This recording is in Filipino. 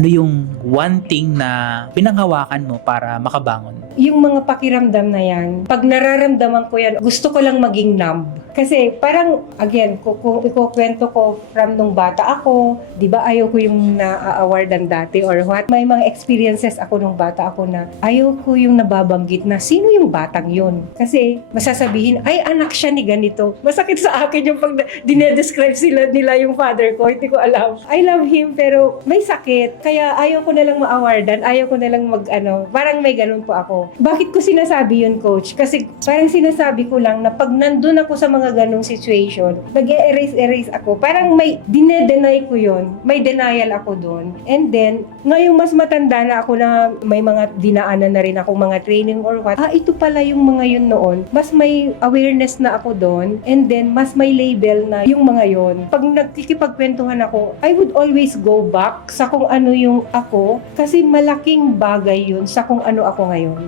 Ano yung one thing na pinanghawakan mo para makabangon? Yung mga pakiramdam na yan, pag nararamdaman ko yan, gusto ko lang maging numb. Kasi parang, again, kung ikukwento ko from nung bata ako, di ba ayaw ko yung na-awardan dati or what. May mga experiences ako nung bata ako na ayaw ko yung nababanggit na sino yung batang yun. Kasi masasabihin, ay anak siya ni ganito. Masakit sa akin yung pag dinedescribe nila yung father ko, hindi ko alam. I love him pero may sakit. Kaya ayaw ko na lang ma-awardan, ayaw ko na lang parang may ganun po ako. Bakit ko sinasabi yun, coach? Kasi parang sinasabi ko lang na pag nandun ako sa mga ganung situation, nag-erase ako. Parang may dinedenay ko yun. May denial ako doon. And then, ngayong mas matanda na ako na may mga dinaanan na rin ako mga training or what, ito pala yung mga yun noon. Mas may awareness na ako doon. And then, mas may label na yung mga yun. Pag nagkikipagkwentuhan ako, I would always go back sa kung ano yung ako kasi malaking bagay yun sa kung ano ako ngayon.